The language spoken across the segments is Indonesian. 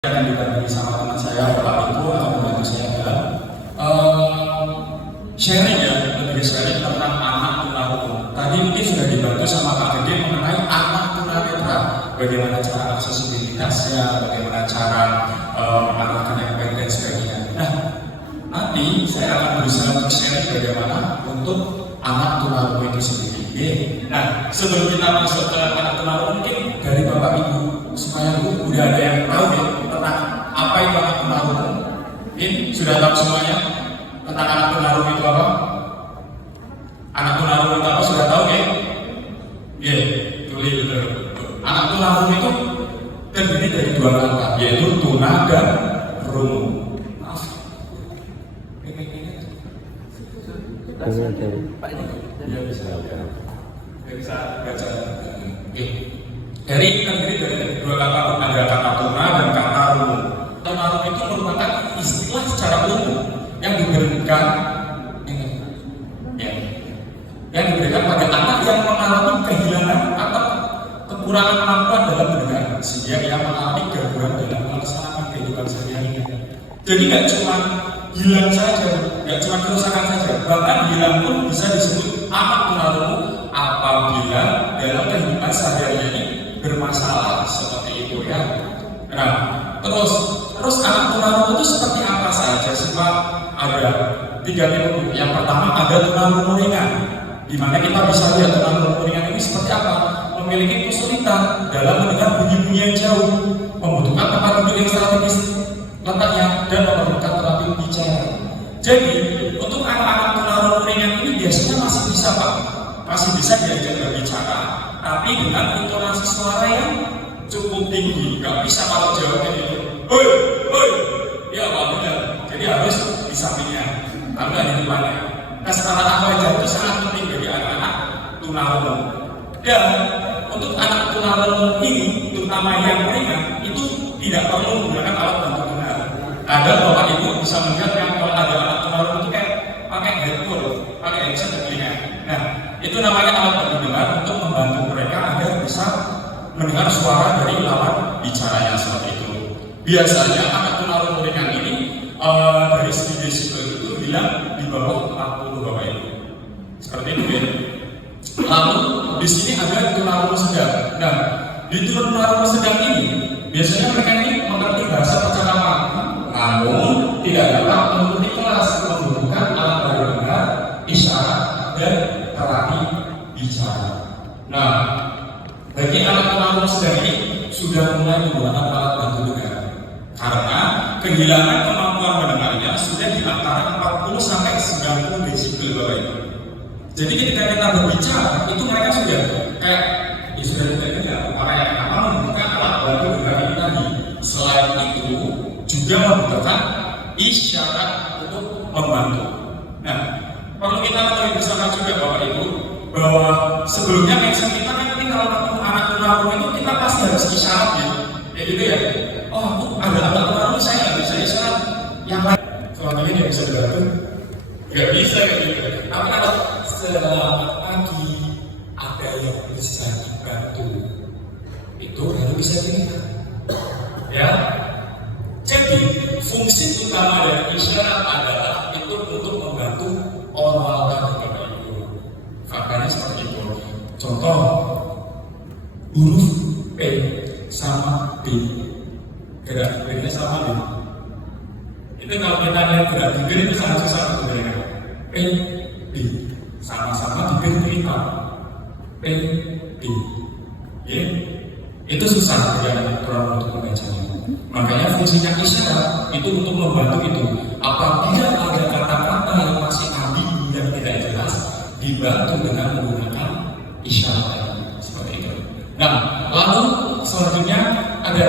Yang didampingi sama teman saya, Bapak Ibu akan membantu saya dalam sharing ya, lebih sharing tentang anak tunarungu. Tadi mungkin sudah dibantu sama Kak Gede mengenai anak tunanetra, bagaimana cara aksesibilitasnya, bagaimana cara mengarahkan yang baik dan sebagainya. Nah, nanti saya akan berusaha untuk sharing bagaimana untuk anak tunarungu itu sendiri. Nah, sebelum kita masuk ke anak tunarungu, mungkin dari Bapak Ibu supaya udah ada yang tahu ya tentang apa itu anak tunarungu. Ini sudah tahu semuanya tentang anak tunarungu itu apa? Anak tunarungu itu apa? Sudah tahu ya? Ya, tulis betul. Anak tunarungu itu terdiri dari dua kata, yaitu tuna dan rungu. Maaf. Ya bisa baca. Oke. Terdiri dari dua kata, ada kata tuna dan kata rungu. Tunarungu itu merupakan istilah secara umum yang diberikan pada anak yang mengalami kehilangan atau kekurangan kemampuan dalam mendengar, sehingga dia mengalami gangguan dalam melaksanakan kehidupan sehari-hari. Jadi nggak cuma hilang saja, nggak cuma kerusakan saja, bahkan hilang pun bisa disebut anak tunarungu apabila dalam kehidupan sehari-hari bermasalah seperti itu ya. Nah, terus anak tunarungu itu seperti apa saja? Sebab ada tiga tipe. Yang pertama ada tunarungu ringan, di mana kita bisa lihat tunarungu ringan ini seperti apa. Memiliki kesulitan dalam mendengar bunyi-bunyi yang jauh, membutuhkan tempat duduk yang strategis letaknya, dan memerlukan terapi bicara. Jadi untuk anak-anak tunarungu ringan ini biasanya masih bisa Pak, masih bisa diajak berbicara, tapi dengan intonasi suara yang cukup tinggi. Gak bisa kalau jawabnya itu hoi, hoi, ya Pak benar. Jadi harus di sampingnya, tapi nggak di depannya. Kesetaraan wajah itu sangat penting bagi anak-anak tunarungu. Dan untuk anak tunarungu ini, terutama yang ringan, itu tidak perlu menggunakan alat bantu dengar. Ada Bapak Ibu bisa melihat yang kalau ada anak tunarungu itu kayak pakai headphone, pakai headset di telinga. Nah, itu namanya alat bantu dengar untuk membantu mereka agar bisa mendengar suara dari lawan bicaranya seperti itu. Biasanya anak tunarungu ringan ini dari segi desibel itu bilang di bawah 40 Bapak Ibu. Seperti itu ya. Lalu di sini ada tunarungu sedang. Nah, di tunarungu sedang ini biasanya mereka ini mengerti bahasa percakapan, namun tidak dapat mengikuti kelas, membutuhkan alat bantu dengar, isyarat, dan terapi bicara. Nah, bagi anak tunarungu sedang ini sudah mulai menggunakan alat bantu dengar karena kehilangan kemampuan mendengarnya sudah di antara 40 sampai 90 desibel Bapak Ibu. Jadi ketika kita berbicara itu mereka sudah kayak sudah tidak dengar orang yang akan membutuhkan alat bantu dengar ini tadi. Selain itu juga membutuhkan isyarat untuk membantu. Nah, perlu kita ketahui bersama juga Bapak Ibu bahwa sebelumnya mindset kita kan ini kalau ketemu anak tunarungu itu kita pasti harus isyarat ya, kayak gitu ya. Oh, ada anak tunarungu saya nggak bisa isyarat, yang lain selama ini bisa dibantu, nggak bisa kayak gitu. Tapi kalau selamat pagi ada yang bisa dibantu, itu harus bisa dilihat, ya. Jadi fungsi utama dari isyarat adalah itu untuk membantu orang lain Bapak Ibu. Faktanya seperti itu. Contoh, huruf P sama B, gerak-geriknya sama B. Itu kalau kita lihat gerak bibir itu sangat susah sebenarnya. P, B, sama-sama bibir kita. P, B, ya, itu susah ya kurang untuk membacanya. Makanya fungsinya isyarat itu untuk membantu itu. Apabila ada kata-kata yang masih ambigu yang tidak jelas, dibantu dengan menggunakan isyarat seperti itu. Nah, lalu selanjutnya ada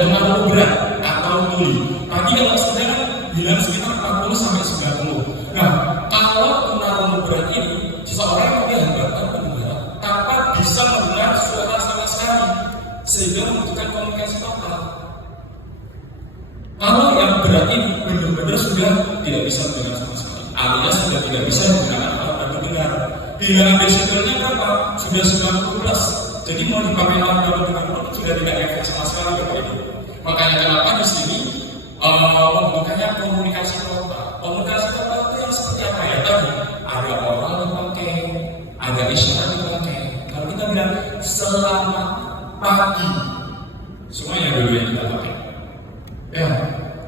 tunarungu berat atau tuli. Tadi kalau sudah bilang sekitar 40 sampai 90. Nah, kalau tunarungu berat ini seseorang yang hambatan mendengar tanpa bisa mendengar suara sama sekali, sehingga membutuhkan komunikasi total. Kalau yang berat ini benar-benar sudah tidak bisa mendengar sama sekali, alias sudah tidak bisa menggunakan alat pendengar. Bilangan desibelnya berapa? Sudah 90+. Jadi mau dipakai alat pendengar pun sudah tidak efek sama sekali Bapak Ibu. Makanya kenapa di sini membutuhkannya komunikasi total. Komunikasi total itu yang seperti apa ya tadi? Ada oral dipakai, ada isyarat dipakai. Kalau kita bilang selamat pagi, semuanya dulu yang kita pakai. Ya,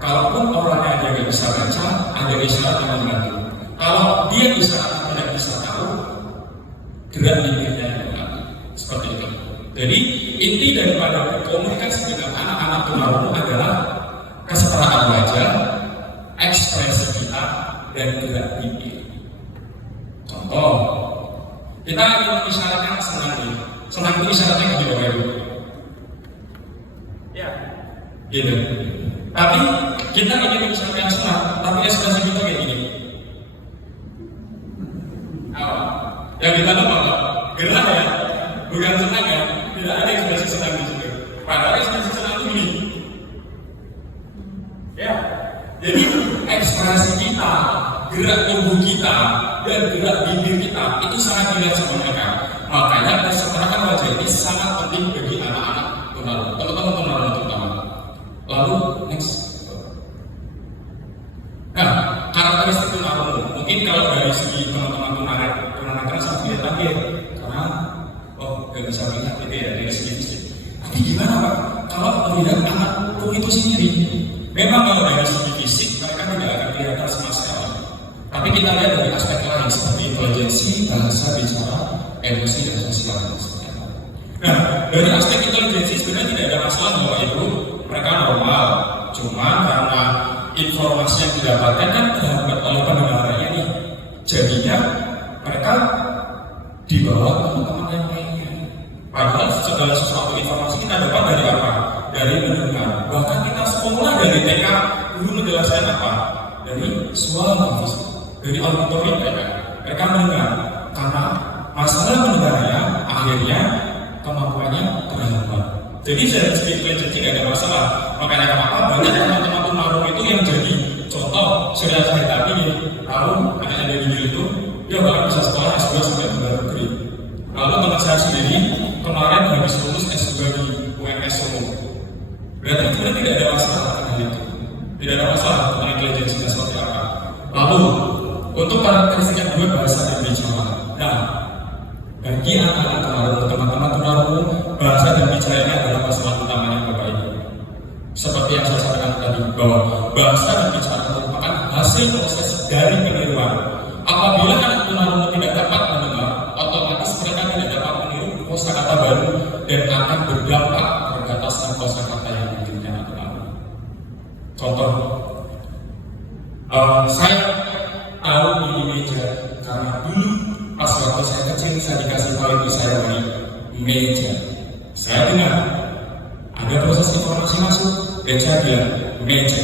kalaupun orangnya dia nggak bisa baca, ada isyarat yang membantu. Kalau dia isyarat tidak bisa tahu, gerak bibirnya yang membantu. Seperti itu. Jadi inti daripada komunikasi dengan anak-anak tunarungu adalah kesetaraan wajah, ekspresi kita, dan gerak bibir. Contoh, kita ingin mengisyaratkan senang ini. Senang itu isyaratnya gitu Bapak Ibu. Ya, gitu. Tapi kita ingin mengisyaratkan senang, tapi ekspresi kita kayak gini. Apa? Yang kita tahu apa? Gerah ya, bukan senang ya. Tidak ada ekspresi senang di situ. Padahal ekspresi senang itu gini. Ya, jadi ekspresi kita, gerak tubuh kita, dan gerak bibir kita itu sangat dilihat sama mereka. Makanya kesetaraan wajah ini sangat penting bagi anak-anak tunarungu, teman-teman tunarungu terutama. Lalu next. Nah, karakteristik tunarungu mungkin kalau dari segi teman-teman tunarungu sangat lihat lagi karena gak bisa melihat gitu ya dari segi fisik. Tapi gimana Pak? Kalau melihat anak itu sendiri, memang kalau dari segi fisik mereka tidak akan kelihatan sama sekali. Tapi kita lihat dari aspek lain seperti intelijensi, bahasa bicara, emosi dan sosial. Nah, dari aspek intelijensi sebenarnya tidak ada masalah Bapak Ibu, mereka normal. Cuma karena informasi yang didapatkan kan terhambat oleh pendengarannya nih, jadinya mereka di bawah teman-teman yang lainnya. Padahal segala sesuatu informasi kita dapat dari apa? Dari mendengar. Bahkan kita sekolah dari TK dulu menjelaskan apa? Dari suara fisik, dari auditorium mereka mendengar. Karena masalah mendengarnya akhirnya kemampuannya terhambat. Jadi dari segi intelijensi tidak ada masalah. Makanya kenapa banyak teman-teman tunarungu itu yang jadi contoh sudah saya tadi tahu anaknya dari itu dia bahkan bisa sekolah S2 sampai luar negeri. Lalu teman saya sendiri kemarin habis lulus S2 di UMS Solo. Berarti sebenarnya tidak ada masalah tentang itu. Tidak ada masalah tentang intelijensinya seperti apa. Lalu untuk karakteristik yang kedua bahasa dan bicara. Nah, bagi anak-anak tunarungu, teman-teman tunarungu, bahasa dan bicara ini adalah masalah utamanya Bapak Ibu. Seperti yang saya sampaikan tadi bahwa bahasa dan bicara merupakan hasil proses dari peniruan. Apabila anak tunarungu tidak dapat mendengar, otomatis mereka tidak dapat meniru kosakata baru dan akan berdampak perbatasan kosakata yang dimiliki anak tunarungu. Contoh, saya tahu ini meja karena dulu pas waktu saya kecil saya dikasih tahu ibu saya dari meja. Saya dengar ada proses informasi masuk dan saya bilang meja.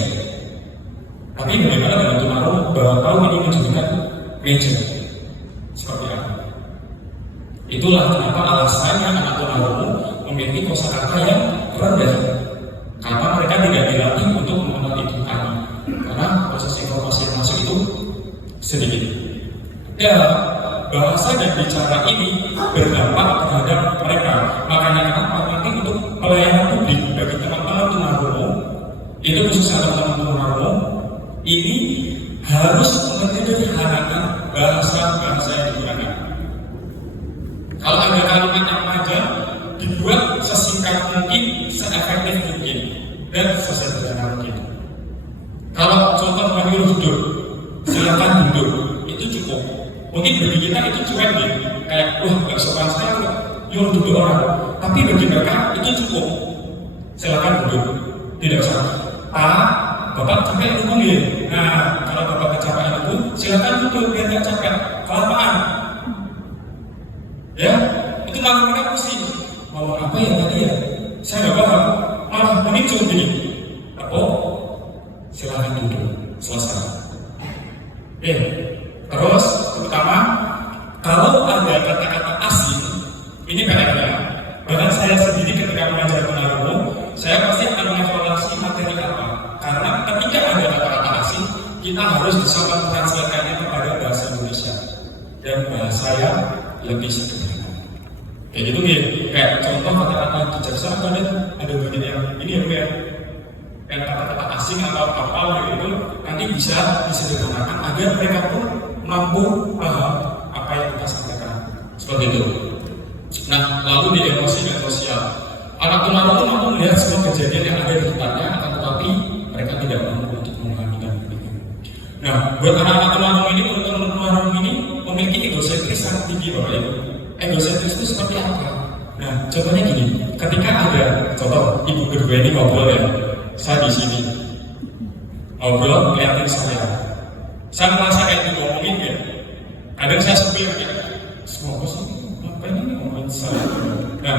Tapi bagaimana dengan tunarungu bahwa tahu ini menunjukkan meja seperti apa? Itulah kenapa alasannya anak tunarungu memiliki kosakata yang rendah, karena mereka tidak dilatih untuk mengenal itu tadi, karena proses informasi yang masuk itu sedikit. Ya, bahasa dan bicara ini berdampak terhadap mereka. Makanya kenapa penting untuk pelayanan publik bagi teman-teman tunarungu, itu khususnya teman-teman tunarungu ini harus menyederhanakan bahasa yang digunakan. Kalau ada kalimat yang panjang, dibuat sesingkat mungkin, seefektif mungkin, dan sesederhana mungkin. Kalau contoh menyuruh duduk, silakan duduk, itu cukup. Mungkin bagi kita itu cuek nih, kayak wah gak sopan sekali nyuruh duduk orang. Tapi bagi mereka itu cukup. silakan duduk, tidak usah. Bapak capek duduk ya. Nah, kalau bapak kecapean itu, silakan duduk biar nggak capek. Kelamaan, ya, itu mereka pusing. Mau apa ya tadi ya? Saya nggak paham. Malah muncul gini. Silakan duduk, selesai. Terus, terutama kalau ada kata-kata asing, ini PR-nya. Bahkan saya sendiri ketika mengajar tunarungu, saya pasti akan mengevaluasi materi apa. Karena ketika ada kata-kata asing, kita harus bisa mentranslatekannya kepada bahasa Indonesia dan bahasa yang lebih sederhana. Kayak gitu ya. Kayak contoh kata-kata bijaksana ada banyak yang ini ya, yang kata-kata asing atau apa gitu nanti bisa disederhanakan agar mereka pun mampu paham apa yang kita sampaikan seperti itu. Nah, lalu di emosi dan sosial, anak tunarungu mampu melihat semua kejadian yang ada di sekitarnya, akan tetapi mereka tidak mampu untuk memahami dan berpikir. Nah, buat anak-anak tunarungu ini, teman-teman tunarungu ini memiliki egosentris sangat tinggi, Bapak Ibu. Egosentris itu seperti apa? Nah, contohnya gini, ketika ada contoh ibu berdua ini ngobrol ya, saya di sini ngobrol ngeliatin saya merasa kayak ngomongin ya, kadang saya sebel ya, semoga sih ngapain ini ngomongin saya. Nah,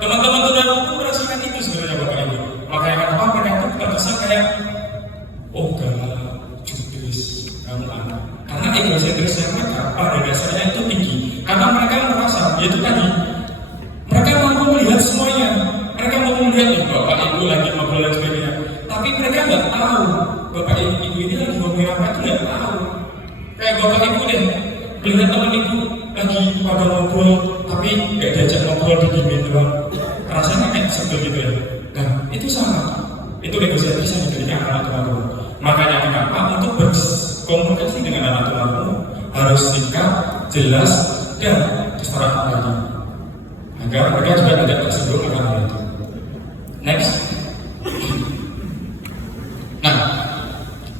teman-teman tunarungu merasakan itu sebenarnya Bapak Ibu. Makanya kenapa mereka itu terkesan kayak galak, judes, anak. Karena egosentrisnya mereka pada dasarnya itu tinggi. Karena mereka merasa, yaitu tadi, mereka mampu melihat semuanya. Mereka mampu melihat nih Bapak Ibu lagi ngobrol dan sebagainya. Tapi mereka nggak tahu Bapak Ibu ini lagi ngomongin apa, itu nggak tahu. Kayak Bapak Ibu deh, melihat teman Ibu lagi pada ngobrol, tapi nggak diajak ngobrol, didiemin doang. Rasanya kayak sebel gitu ya. Nah, itu sama. Itu egosentris yang dimiliki anak tunarungu. Makanya kenapa untuk berkomunikasi dengan anak tunarungu harus singkat, jelas, dan keserakahan lagi. Agar mereka juga tidak tersinggung akan hal itu. Next. Nah,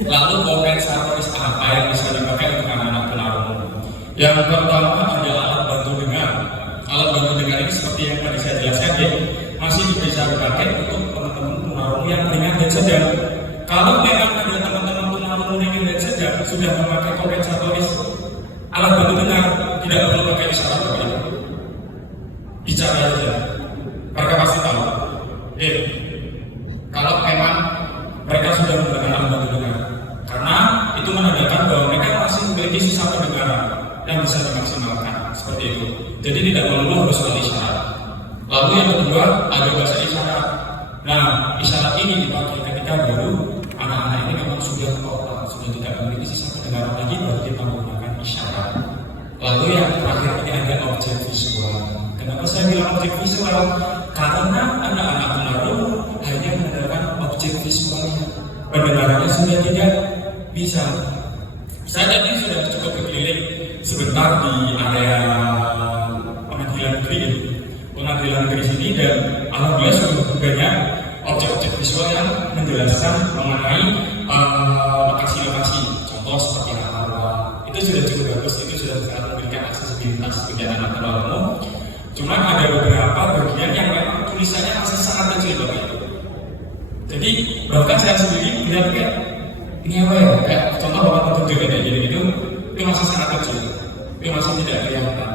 lalu kompensatoris apa yang bisa dipakai untuk anak-anak tunarungu? Yang pertama adalah alat bantu dengar. Alat bantu dengar ini seperti yang tadi saya jelaskan ya, masih bisa dipakai untuk teman-teman tunarungu yang ringan dan sedang. Kalau memang ada teman-teman tunarungu ringan dan sedang sudah memakai kompensatoris alat bantu dengar, tidak perlu pakai isyarat Bapak Ibu. Bicara saja, mereka pasti tahu. Kalau memang mereka sudah menggunakan alat bantu dengar, karena itu menandakan bahwa mereka masih memiliki sisa pendengaran yang bisa dimaksimalkan seperti itu. Jadi tidak perlu harus melalui isyarat. Lalu yang kedua ada bahasa isyarat. Nah, isyarat ini dipakai ketika baru anak-anak ini memang sudah total, sudah tidak memiliki sisa pendengaran lagi, baru kita menggunakan isyarat. Lalu yang terakhir ini ada objek visual. Kenapa saya bilang objek visual? Karena anak-anak tunarungu hanya menggunakan objek visualnya, pendengarannya sudah tidak bisa. Saya tadi sudah cukup berkeliling sebentar di area pengadilan negeri sini, dan alhamdulillah sudah banyak objek-objek visual yang menjelaskan mengenai lokasi-lokasi, contoh seperti Rawa. Itu sudah cukup bagus, itu sudah sangat memberikan aksesibilitas bagi anak tunarungu. Cuma ada beberapa bagian yang memang tulisannya masih sangat kecil Bapak Ibu. Jadi bahkan saya sendiri melihat kayak ini apa ya, kayak contoh Bapak tunjuk kayak gini itu masih sangat kecil, itu masih tidak kelihatan.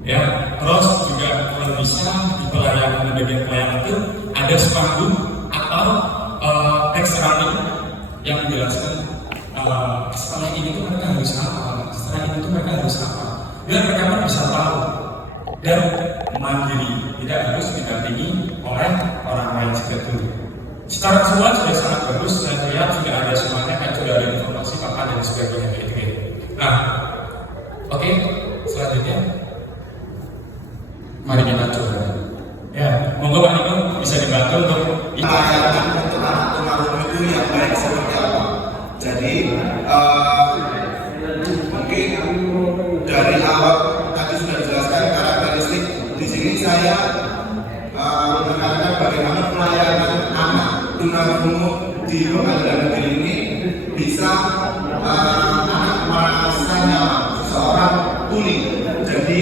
Ya, terus juga kalau bisa di pelayanan, di bagian pelayanan itu ada spanduk atau teks running yang menjelaskan setelah ini tuh mereka harus apa, setelah ini tuh mereka harus apa, biar mereka pun bisa tahu dan mandiri, tidak harus didampingi oleh orang lain seperti itu. Secara visual sudah sangat bagus, saya lihat sudah ada semuanya, kan sudah ada informasi papan dan sebagainya gitu. Nah, oke, selanjutnya mari kita coba. Ya, monggo Pak Niko bisa dibantu untuk pelayanan untuk anak tunarungu itu yang baik seperti apa. Jadi mungkin dari awal tadi sudah dijelaskan karakteristik. Di sini saya menekankan bagaimana pelayanan anak tunarungu di pengadilan negeri ini bisa anak merasa nyaman, seseorang tuli. Jadi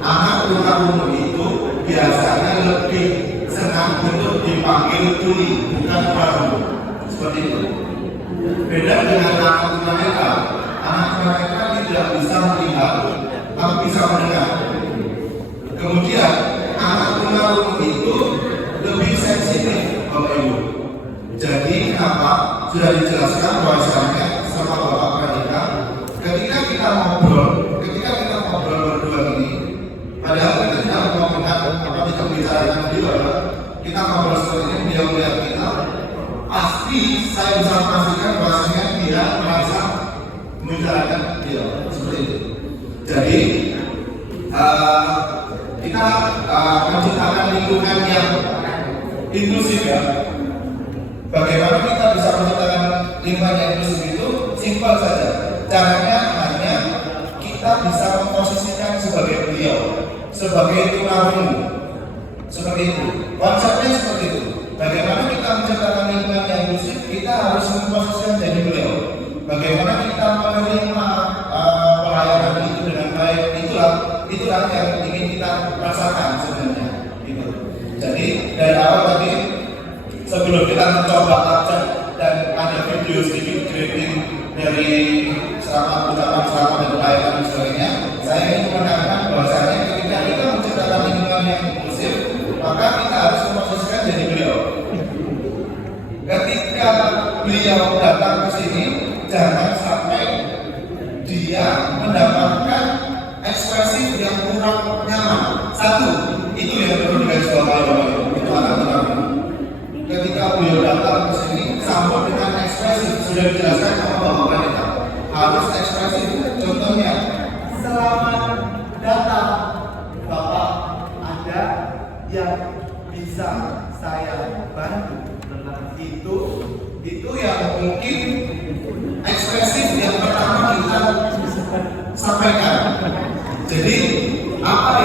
anak tunarungu itu biasanya lebih senang untuk dipanggil tuli, bukan baru. Seperti itu. Beda dengan anak mereka. Anak mereka tidak bisa melihat, tapi bisa mendengar. Kemudian anak tunarungu itu lebih sensitif, Bapak Ibu. Jadi kenapa? Sudah dijelaskan bahwasanya sama Bapak Pradika, ketika kita ngobrol berdua ini, padahal kita tidak mau mendengar apa kita bicara dengan beliau, kita ngobrol seperti ini, beliau melihat kita, pasti saya bisa memastikan bahwasanya dia merasa membicarakan beliau seperti itu. Jadi kita menciptakan lingkungan yang inklusif ya. Bagaimana kita bisa menciptakan lingkungan yang inklusif itu simpel saja. Caranya hanya kita bisa memposisikan sebagai beliau, sebagai tunarungu, seperti itu. Konsepnya seperti itu. Bagaimana kita menciptakan lingkungan yang inklusif, kita harus memposisikan jadi beliau. Bagaimana kita menerima pelayanan itu dengan baik, itulah yang ingin kita rasakan sebenarnya. Gitu. Jadi dari awal tadi, sebelum kita mencoba abjad dan ada video sedikit greeting dari selamat dan pelayanan dan sebagainya, saya ingin menekankan bahwasanya ketika kita menciptakan lingkungan yang inklusif, maka kita harus memposisikan jadi beliau. Ketika beliau datang ke sini, jangan sampai dia mendapatkan ekspresi yang kurang nyaman. Satu, itu yang perlu digarisbawahi, itu anak-anak. Ketika beliau datang ke sini, sambut dengan ekspresi, sudah dijelaskan sama Bapak Wanita, harus ekspresi. Contohnya, selamat datang Bapak, ada yang bisa saya bantu. Itu yang mungkin ekspresif yang pertama kita sampaikan. Jadi apa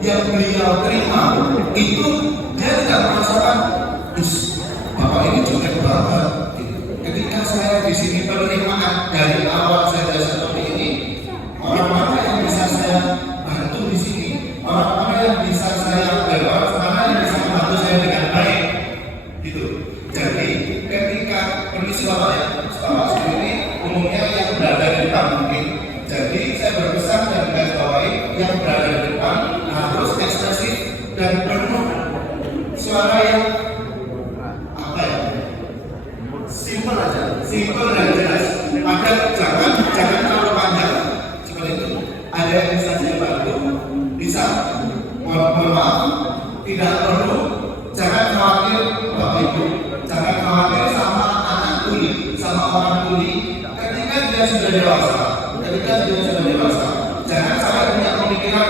yang beliau terima itu dia tidak merasakan, Bapak ini jelek banget. Ketika saya di sini penerimaan dari awal saya seperti ini, orang mana yang bisa saya bantu di sini, orang mana yang bisa saya orang mana yang bisa membantu saya dengan baik, gitu. Jadi ketika permisi Bapak ya, Bapak sendiri umumnya yang berada di depan mungkin. Jadi saya berpesan dan garis bawahi yang berada di depan harus ekspresif dan penuh suara yang simpel dan jelas. Maka jangan terlalu panjang seperti itu. Ada yang bisa saya bantu, bisa. Mohon maaf, tidak perlu. Jangan khawatir Bapak Ibu, jangan khawatir sama anak tuli, sama orang tuli. Ketika dia sudah dewasa, jangan sampai punya pemikiran,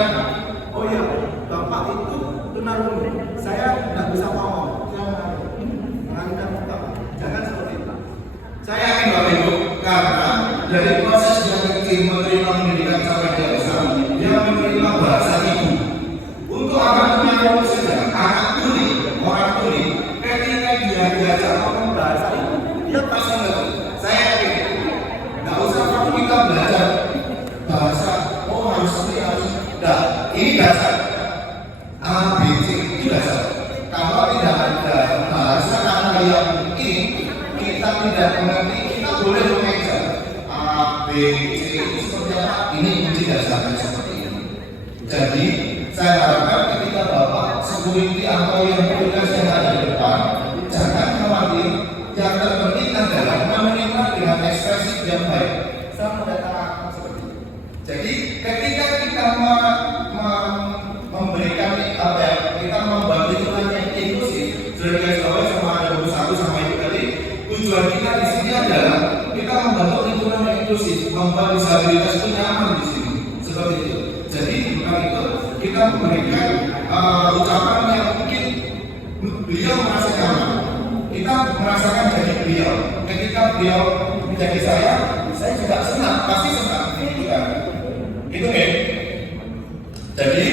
oh iya, Bapak itu tunarungu, saya tidak bisa ngomong, saya mengalihkan muka. Jangan seperti itu. saya yakin Bapak Ibu, karena dari proses yang kecil menerima pendidikan sampai dewasa, dia menerima bahasa ibu. Untuk anak tunarungu saja, anak tuli, orang tuli, ketika dia diajak ngomong bahasa ibu, dia pasti ngerti. Saya yakin, nggak usah kamu kita belajar bahasa, harus ini dasar. A, B, C itu dasar. Kalau tidak ada bahasa kata yang mungkin kita tidak mengerti, kita boleh mengeja A, B, C seperti apa, ini kunci dasarnya seperti ini. Jadi saya harapkan ketika Bapak security atau yang bertugas yang ada di depan, jangan khawatir, yang terpenting adalah menerima dengan ekspresif yang baik. Saya mendatangkan seperti itu. Jadi ketika kita memberikan kita membuat lingkungan yang inklusif, sudah dikasih sama ada buku 1 sama itu tadi, tujuan kita di sini adalah kita membantu lingkungan yang inklusif, membuat disabilitas itu nyaman di sini, seperti itu. Jadi bukan itu kita memberikan ucapan yang mungkin beliau merasa nyaman, kita merasakan jadi beliau. Ketika beliau menjadi saya juga senang, pasti senang, itu kan. Itu ya. Jadi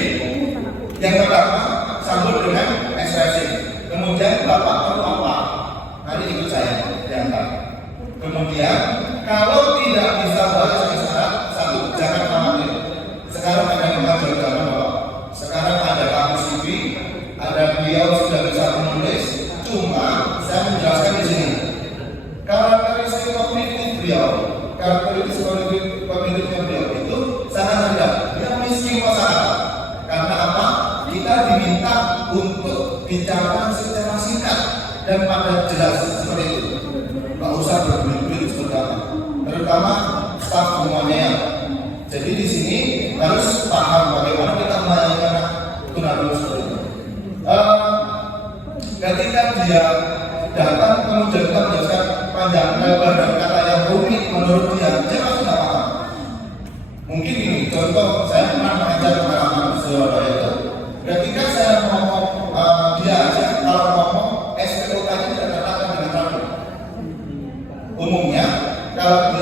yang pertama sambut dengan ekspresi. Kemudian Bapak perlu apa? Mari ikut saya diantar. Kemudian kalau tidak bisa bahasa isyarat, satu, jangan khawatir. Sekarang ada kemajuan zaman Bapak. Sekarang ada kamus CV, ada beliau sudah bisa menulis, dan pada jelas seperti itu. Nggak usah berbelit-belit seperti apa. Terutama staf semuanya. Jadi di sini harus paham bagaimana kita melayani anak tunarungu seperti itu. Ketika dia datang kemudian kita menjelaskan panjang lebar dan kata yang rumit menurut dia pasti nggak paham. Mungkin ini contoh, saya pernah mengajar pengalaman Surabaya itu. Ketika saya ngomong dia aja kalau ngomong SPOK-nya tidak terkatakan dengan ragu. Umumnya kalau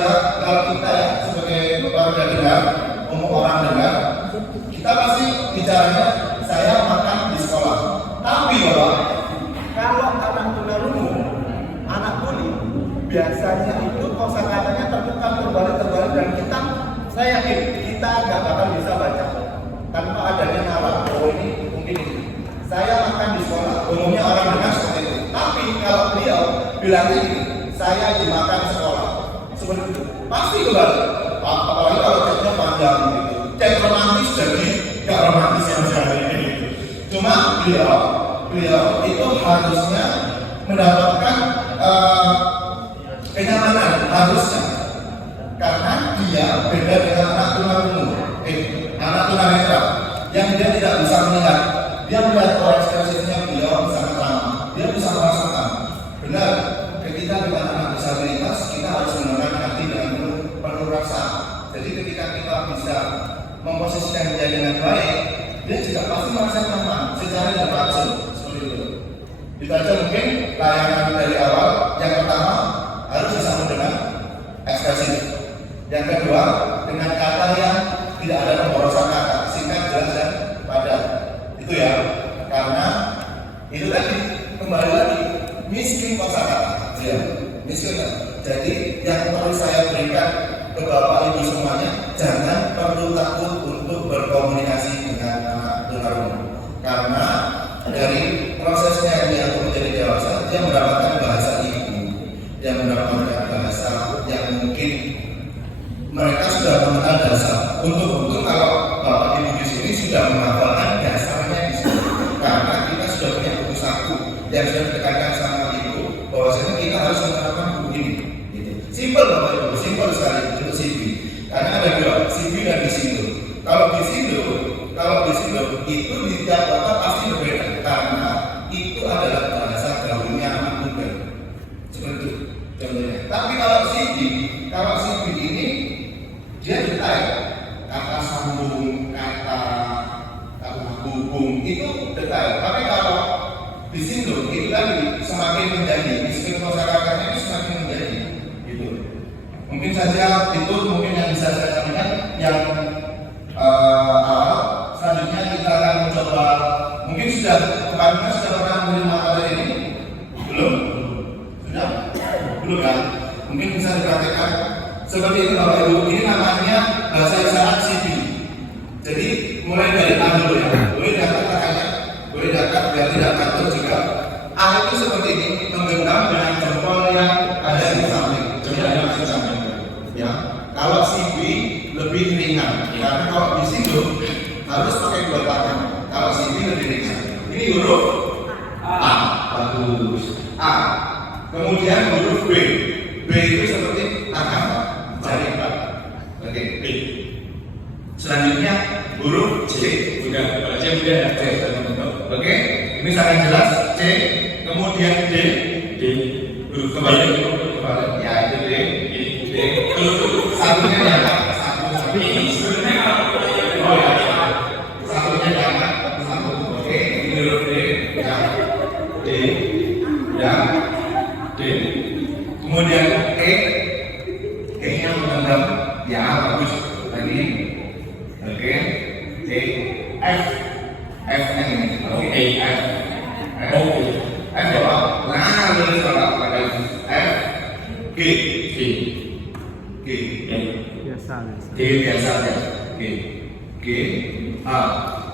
kita ya sebagai warga dengar, umum orang dengar, kita pasti bicaranya saya makan di sekolah. Tapi Bapak, Kalau anak tunarungu, anak tuli, biasanya itu kosakatanya tertukar terbalik dan saya yakin kita nggak bakal bisa baca tanpa adanya nalar. Oh ini mungkin ini. Saya makan di sekolah, umumnya orang dengar seperti itu. Tapi kalau beliau bilangnya ini, saya dimakan sekolah, seperti itu, pasti kembali. Apalagi kalau chatnya panjang gitu, chat romantis jadi nggak romantis yang sekali ini. Cuma beliau itu harusnya mendapatkan kenyamanan harusnya, karena dia beda dengan anak tunarungu, anak tunanetra yang dia tidak bisa melihat. Dia melihat ekspresinya beliau sangat lama, dia bisa merasakan. Benar, ketika dengan anak disabilitas kita harus menggunakan hati dengan penuh rasa. Jadi ketika kita bisa memposisikan dia dengan baik, dia juga pasti merasa nyaman secara tidak langsung. Itu aja mungkin layanan dari awal. Yang pertama harus bisa mendengar ekspresi. Yang kedua dengan kata yang tidak ada pemborosan kata, singkat, jelas dan padat. Itu ya, karena itu tadi kembali lagi miskin kosakata, ya miskin. Jadi yang perlu saya berikan ke Bapak Ibu semuanya, jangan perlu takut untuk berkomunikasi dengan anak tunarungu, karena dari prosesnya dia untuk menjadi dewasa, dia mendapatkan bahasa ibu, dia mendapatkan bahasa yang mungkin mereka sudah mengenal dasar. Untuk kalau Bapak Ibu di sini sudah menghafalkan dasarnya di sini, karena kita sudah punya buku saku yang sudah ditekankan sama ibu bahwasanya kita harus menerapkan buku ini. Gitu. Simpel Bapak Ibu, simpel sekali untuk CV. Karena ada dua, CV dan disindo. Kalau disindo itu di tiap kota pasti berbeda, karena itu adalah bahasa gaulnya anak muda. Seperti itu contohnya. Tapi kalau CV ini dia detail, kata sambung, kata hubung itu detail. Tapi kalau disindo itu tadi semakin menjadi miskin kosakatanya itu semakin menjadi. Gitu. Mungkin saja itu mungkin yang bisa saya sampaikan yang awal. Selanjutnya kita akan mencoba, mungkin kemarin sudah pernah menerima materi ini? Belum? Sudah? Belum kan? Mungkin bisa diperhatikan seperti ini Bapak Ibu. Ini namanya bahasa isyarat CV. Jadi mulai dari A dulu ya. Boleh dapat kakaknya, boleh dapat biar tidak kantor juga. A itu seperti ini, menggenggam dengan jempol yang ada di samping. Jempol yang ada di samping. Ya. Kalau CV lebih ringan, karena kalau di situ harus pakai dua tangan. Kalau CV lebih ringan. Ini huruf A, bagus. A. Kemudian huruf B. B itu seperti tangan jari Pak. Oke, B. Selanjutnya huruf C. Udah, C udah C. Oke, ini sangat jelas C. Kemudian D. Huruf kembali. Ya itu D. D. Satunya ya. Ini sebenarnya Oh ya. Satunya jangan. Satu. Oke, ini huruf D. Ya. D. Ya. D. Kemudian E. E-nya menggenggam. Ya, bagus. Lagi. Oke. D. F. F ini. Oke. F. Oke. F apa? Nah, lulus Bapak. F. G. G. G. Biasa. G biasa ya. G. G. A.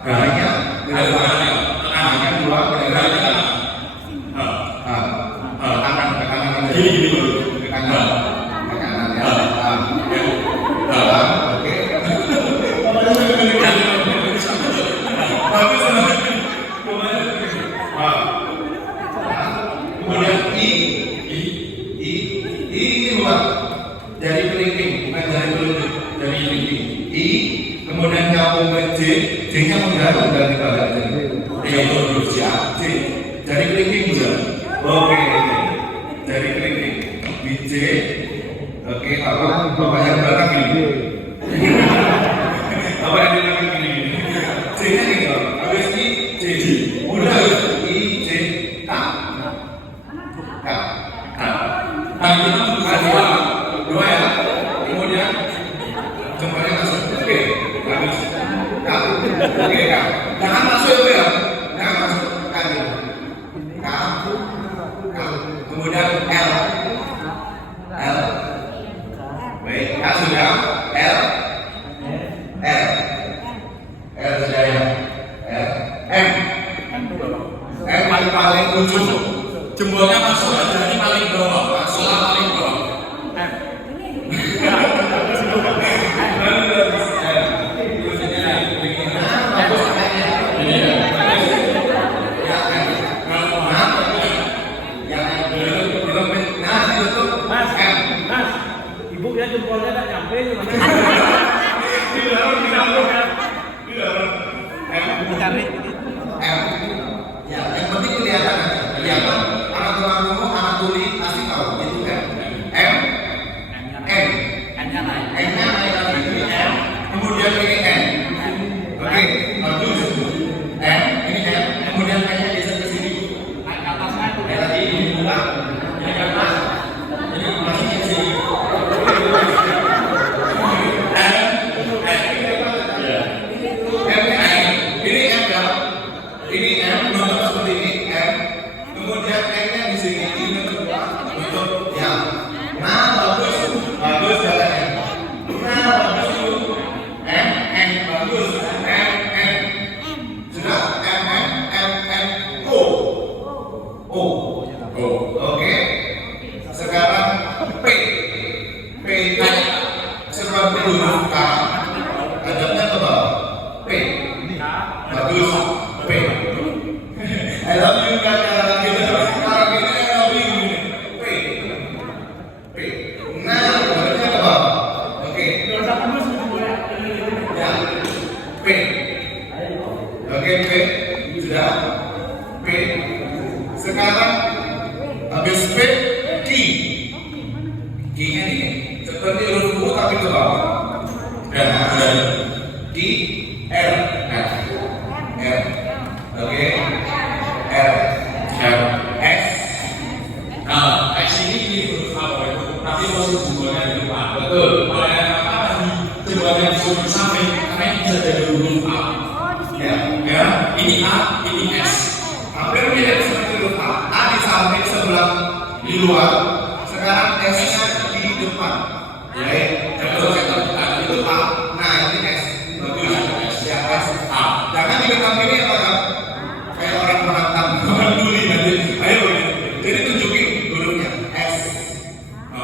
H-nya A-nya dua, kedengarannya A. Kanan, ke kanan. Gini dulu. Ke kanan. Ke kanan ya. A. Oke. Bagus. Kemudian kemudian nyambung ke J, J-nya menggantung dari balik ini. Yaitu huruf J, dari kelingking juga. Oke, dari kelingking. Di J, oke, apa yang belakang ini? Apa yang di belakang ini? J-nya ini, habis ini J, udah I, J, K. Dua ya, kemudian jempolnya masuk, oke, bagus. Oke, jangan masuk ya, jangan masuk kali. K, kemudian L, baik, K sudah, L sudah ya, M paling ujung. Jempolnya masuk aja, ini paling bawah, setelah paling bawah. Ibu ya jempolnya tak nyampe gimana? Ya, yang penting kelihatan anak tulang rungu, anak tuli pasti tahu itu kan. N-nya naik lagi ini M, kemudian ini N. Oke, bagus. N, ini N, kemudian N-nya geser ke sini. Naik ke atas kan? Lagi ini pulang, ini ke atas. Jadi masih di sini. Ini M ya. Ini M bentuk seperti ini M. Kemudian N-nya di sini ini bentuk ya. Nah bagus jalan M. Nah bagus M bagus M sudah M O. Oke. Sekarang P itu seperti huruf K. Hadapnya ke bawah. P. Bagus. P. I love you kakak gitu. Kalau gitu I love you. P. Nah, hadapnya ke bawah. Oke. Ya. P. Oke, P. Sudah. P. Sekarang habis P, Q. Q-nya ini seperti huruf U tapi ke bawah. Dan Q, R. Oke. R. S. Nah, X ini huruf apa itu? Tapi posisi jempolnya di depan. Betul. Kalau yang apa di jempolnya di samping, karena ini bisa jadi huruf A. Ya. Ya, ini A, ini S. Hampir mirip seperti huruf A. A di samping sebelah di luar. Sekarang S-nya di depan. Ya, itu A. Nah, ini S. Bagus. Ya, S. A. Jangan diketang ini apa kan? Kayak orang menantang, orang tuli nanti. Ayo, jadi tunjukin hurufnya. S.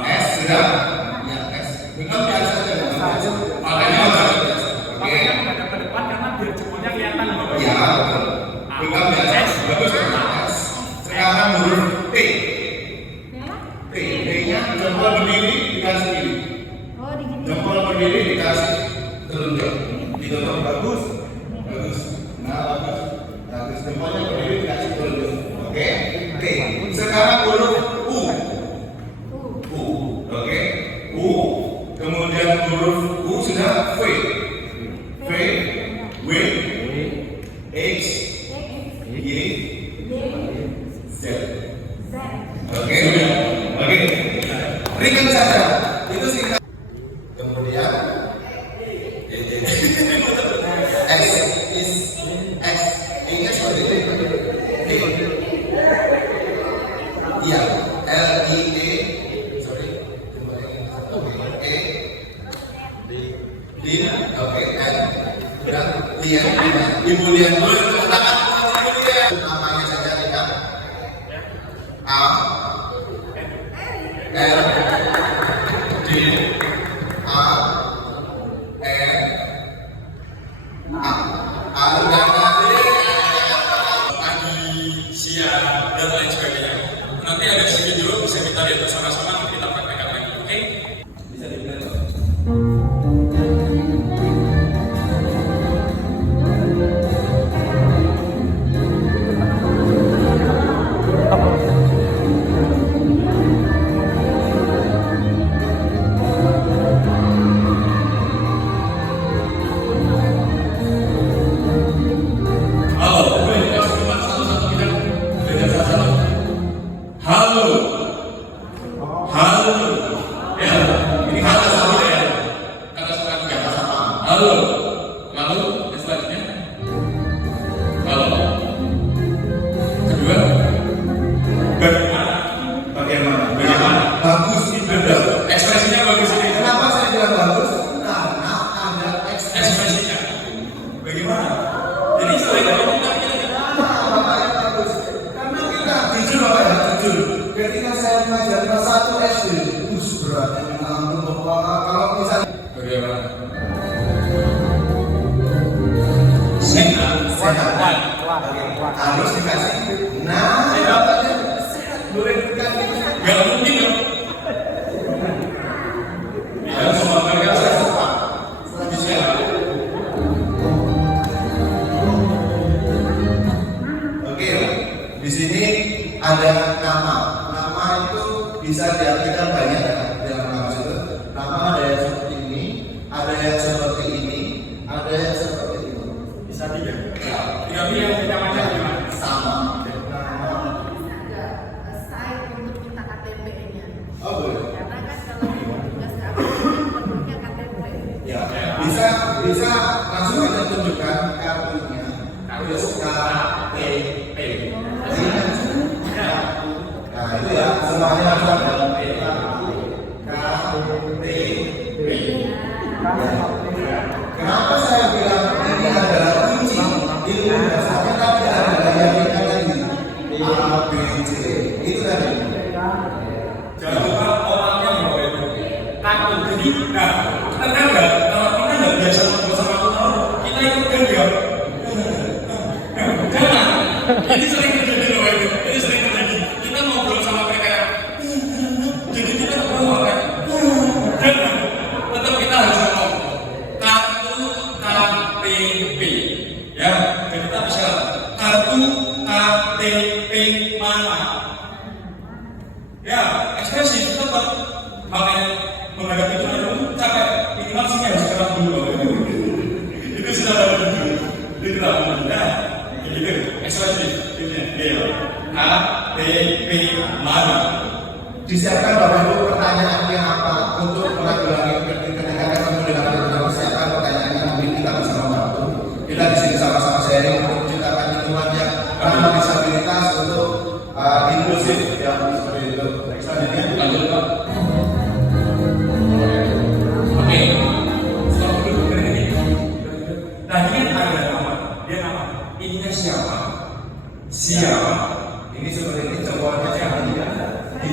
S sudah. Ya, S. Bukan biasa saja. Makanya Oke. Ke depan karena biar jempolnya kelihatan. Ya, betul. Bukan biasa. Bagus kan? S. Sekarang huruf T. T-nya jempol berdiri dikasih ini. Jempol berdiri dikasih telunjuk. Ditutup bagus. Nah, bagus. Jempolnya berdiri dikasih telunjuk. Oke. T. Sekarang huruf U. Oke. U. Kemudian huruf U sudah V. W. X. Y. Z. Oke. Ringan saja. Itu singkat. Kemudian S is X. Ingat seperti itu. Iya. L I E. Sorry. E. D. Oke. N. Sudah. Lian. Ibu lian dulu. Tangan. Namanya saja lihat. A. L. D. A. N. A. pagi, siang, dan lain sebagainya. Nanti ada video bisa kita lihat bersama-sama, kita praktekkan lagi, oke? Bisa dibilang ekspresinya. Bagaimana? Jadi selain itu Bapak yang bagus. Karena kita jujur Bapak ya, jujur. Ketika saya mengajar kelas 1 SD, beratnya minta ampun Bapak. Kalau misalnya bagaimana? Sehat. harus dikasih. Nah, bapaknya sehat. Boleh dikasih. Gak mungkin dong. Ya, semua mereka sehat. Bisa. Oke, di sini ada nama. Nama itu bisa diartikan banyak ya dalam nama itu. Nama ada yang seperti ini, ada yang seperti ini, ada yang seperti ini. Bisa tiga. Tiga pilihan kita macam gimana? Sama. Ada site untuk minta KTP-nya. Oh boleh. Karena kan kalau tugas keamanan perlunya KTP. Ya, bisa langsung aja tunjukkan kartunya. Terus KTP. Nah itu ya semuanya harus ada KTP. Kenapa saya bilang ini adalah kunci ilmu dasarnya tadi adalah yang kita tadi A B C itu tadi. Jangan lupa orangnya bahwa itu takut. Jadi, nah, kita kan nggak, kalau kita nggak biasa ngobrol sama orang, kita ikut gagap. Jangan. Ini sering terjadi loh itu. Ini sering terjadi. Kita ngobrol sama mereka yang, jadi kita ngomong kan. Jangan. Tetap kita harus ngomong kartu KTP. Ya, jadi kita bisa kartu KTP mana? Ya, ekspresi tetap makanya menghadapi itu capek minimal sih harus keras dulu. Itu sudah ada dulu. Itu kenapa? Nah, gitu. Ekspresi itu ya. KTP mana? Disiapkan Bapak Ibu pertanyaannya apa untuk menanggulangi ketika ketemu dengan teman-teman. Siapkan pertanyaannya, mungkin kita bisa membantu. Kita di sini sama-sama sharing untuk menciptakan lingkungan yang ramah disabilitas untuk inklusif ya seperti itu. Selanjutnya Lanjut Pak. Oke. Stop dulu. Tadi kan ada nama. Dia nama. Ininya siapa? Siapa? ini seperti ini jempolnya siapa tidak?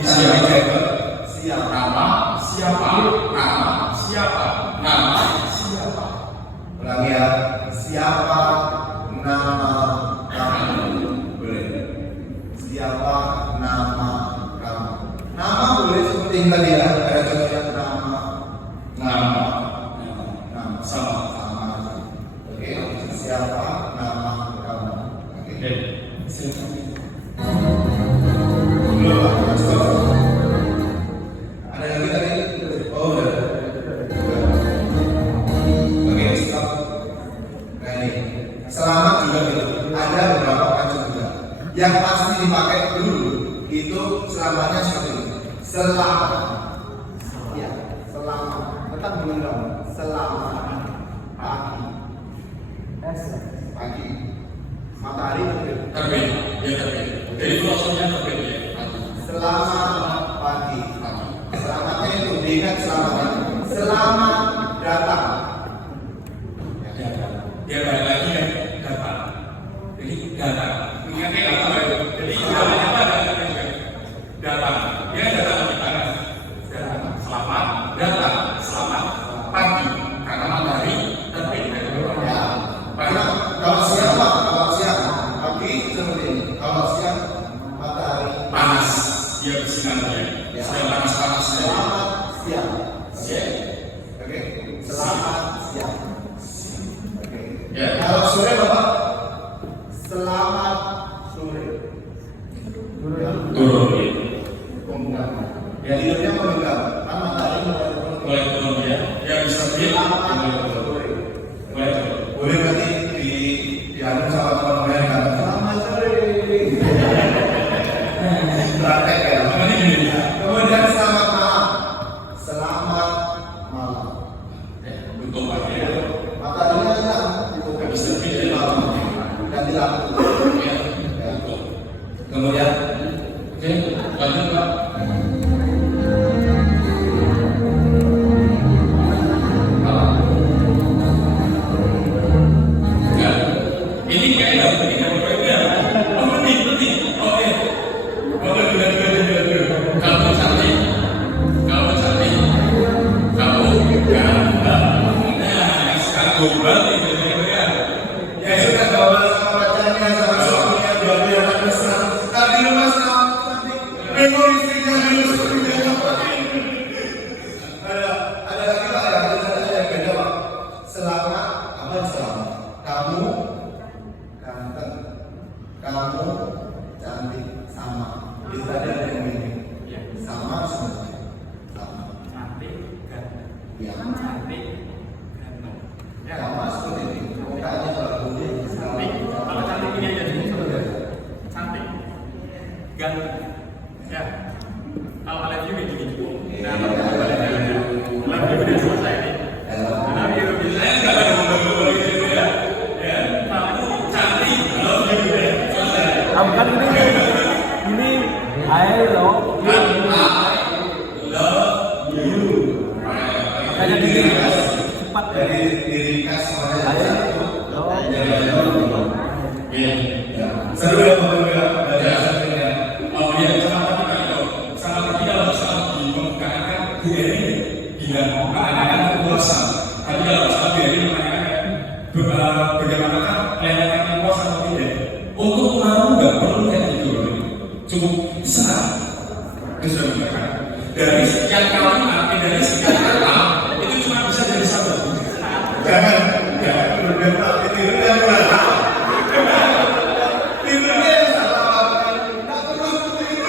Siapa? Siapa? Nama siapa? Nama siapa? Nama siapa? Ulangi ya. Siapa nama kamu? Boleh. Siapa nama kamu? Nama boleh seperti yang tadi ya. Ada contohnya nama. Sama. Oke. Siapa nama kamu? Oke. Belum Pak. Stop. Ada lagi tadi? Oh udah. Oke, stop. Nah ini, selamat juga gitu. Ada beberapa macam juga. Yang pasti dipakai dulu itu selamatnya seperti ini. Selamat. Ya, selamat. Tetap mengenal. Selamat pagi. Pagi. Matahari terbit. Terbit. Ya terbit. Jadi filosofinya terbit ya. Selamat pagi. Selamatnya itu diingat selamatnya. Selamat datang. Dia balik lagi kan datang. Jadi datang. Ingatnya datang itu. Jadi jawabannya apa datang juga? Datang. Dia datang ke kita kan? Datang. Selamat datang. Selamat pagi. Karena matahari terbit. Ya. Karena kalau siang Pak, kalau siang pagi seperti ini. Kalau siang matahari Panas. Dia bersinar dia. Ya. Sedang panas-panas. Selamat siang. Siang. Oke. Selamat siang. Oke. Ya. Kalau sore Bapak, selamat sore. Turun. Pembukaan. Ya tidurnya pembukaan. Kan matahari Mulai turun ya. Ya bisa dia. selamat sore. Mulai turun. Boleh nanti dianu sama teman-teman yang kata selamat sore. Praktek ya. Makanya gini. Kemudian selamat malam. Selamat malam. Untuk pagi. Mataharinya hilang. Habis terbit ya. Malam. Ganti lampu. Ya. Ya. Kemudian, oke, lanjut Pak. Apa? Ya sudah bawa sama pacarnya, sama suaminya, dua-dua anak besar. Tadi rumah sama bingung istrinya dulu seperti apa. Ada lagi Pak ya, ada yang beda Pak. Selama apa selama? Kamu ganteng, kamu cantik, sama. Itu ada yang ini. Sama sebenarnya. Sama. Cantik, ganteng. Ya. Cantik, ganteng. Ya. Sama seperti ini. Mukanya bagus. Cantik. Kalau cantik ini aja dulu. Cantik, ganteng. Ya. Kalau I love you kayak gini. Nah, kalau I love you udah selesai nih. I love you. Saya nggak ada ngomong-ngomong gitu ya. Ya. Kamu cantik. I love you udah selesai. Kamu kan ini I love you. Kayak gini cepat ya. Dari diri khas semuanya I jadi satu. love Jadi ada ya. Seru ya Bapak ya. Dari hasilnya. Oh iya, sama tadi Pak Ito. Sama tadi kalau soal di pembukaan kan Bu Eri bilang anak-anak berpuasa. Tapi kalau soal Bu Eri menanyakan bagaimana kan pelayanan puasa atau tidak. Untuk pengaruh nggak perlu kayak gitu. Cukup serah. Itu sudah dikatakan. Dari sekian kalimat, dari sekian kata, itu cuma bisa jadi satu. Jangan berlebihan Pak. Itu yang berat. Itu yang salah. Tak perlu seperti itu.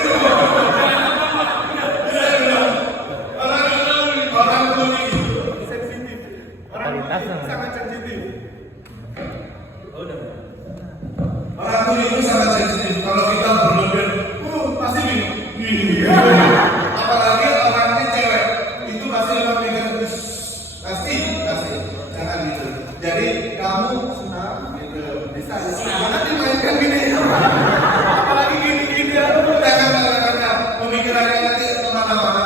Orang kuning sensitif. Orang kuning sangat sensitif. Orang kuning itu sangat sensitif. Kalau kita berlebihan, pasti bingung. Apalagi orangnya cewek, itu pasti akan mikir, pasti. Jangan gitu. Jadi kamu senang gitu, bisa. Jangan dimainkan gini. Apalagi gini, jangan pemikirannya nanti kemana-mana.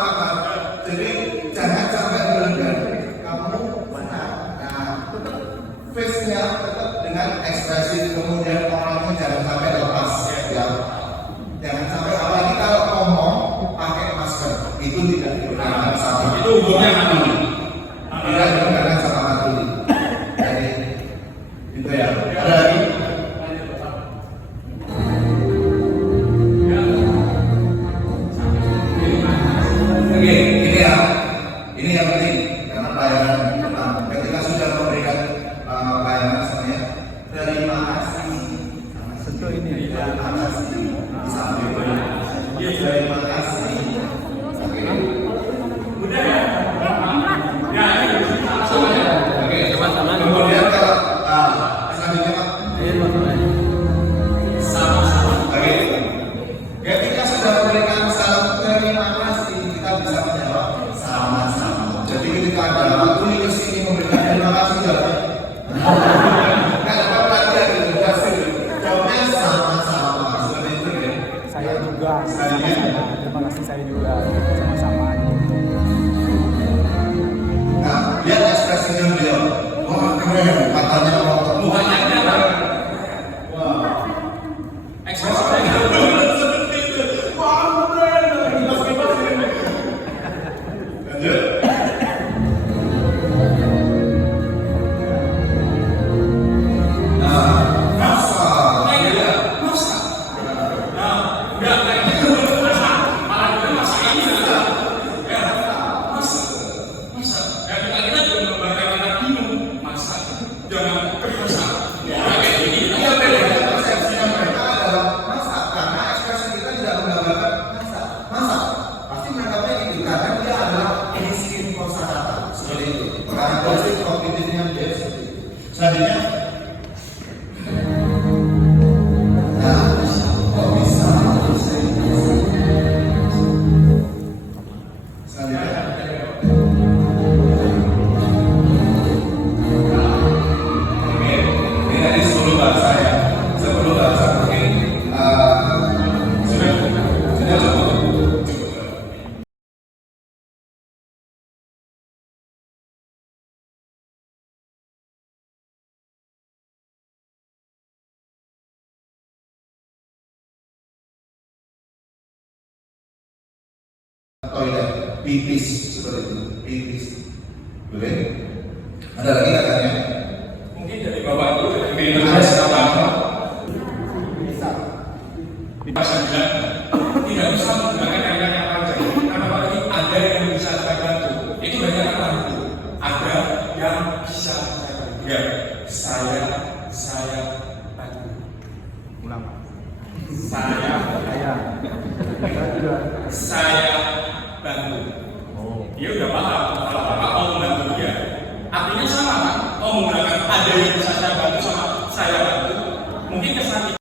Jadi jangan sampai berlebihan. Kamu senang. Nah, face-nya tetap dengan ekspresi, kemudian orangnya jangan sampai lepas ya. Jangan sampai apalagi kalau ngomong pakai masker itu tidak digunakan sama. Itu hukumnya apa? Tidak digunakan sama matuli. Jadi itu ya. Ada lagi? Oke, ini ya. Ini yang penting karena pelayanan pertama. Ketika sudah memberikan pelayanan semuanya, terima kasih. Tentu ini Terima kasih. Sampai terima kasih. Udah ya? Ya, ini Oke, sama-sama. kemudian kalau selanjutnya Pak. Sama-sama. Oke. Ketika sudah memberikan salam terima kasih, kita bisa menjawab sama-sama. Jadi ketika ada waktu ke sini memberikan terima kasih sudah. Nggak dapat latihan gitu, pasti. Jawabnya sama-sama. Seperti itu ya. Saya juga. Selanjutnya. Terima kasih saya juga sama-sama. Nah, lihat ekspresinya beliau. Wah keren, matanya melotot. Mukanya apa? Wah. Ekspresinya Seperti itu. Wah keren. Lanjut. Nah, masa. Iya, masa. Nah, enggak kayak gitu. Masa. Malah itu masa ini juga. Ya, masa. Masa. Ya, kita juga menggambarkan anak bingung. Masa. Jangan masa. Ya, kayak gini. Iya beda persepsinya mereka adalah masa karena ekspresi kita tidak menggambarkan masa pasti mereka gitu karena dia adalah miskin kosakata seperti itu karena positif kognitifnya dia seperti itu. Selanjutnya nah kok bisa selanjutnya oke ini tadi 10 bahasa ya 10 bahasa mungkin sudah cukup. Toilet, pipis seperti itu, pipis. Boleh? Ada lagi katanya? Mungkin Indonesia apa? Di pasal 9 tidak usah menggunakan kalimat yang panjang. Karena lagi ada yang bisa saya bantu. Itu banyak apa itu? Ada yang bisa saya bantu. Ya, saya bantu. Ulang. Saya bantu. Oh. Dia udah paham kalau Bapak mau membantu dia. Artinya sama kan? Mau menggunakan ada yang bisa saya bantu sama saya bantu. Mungkin kesan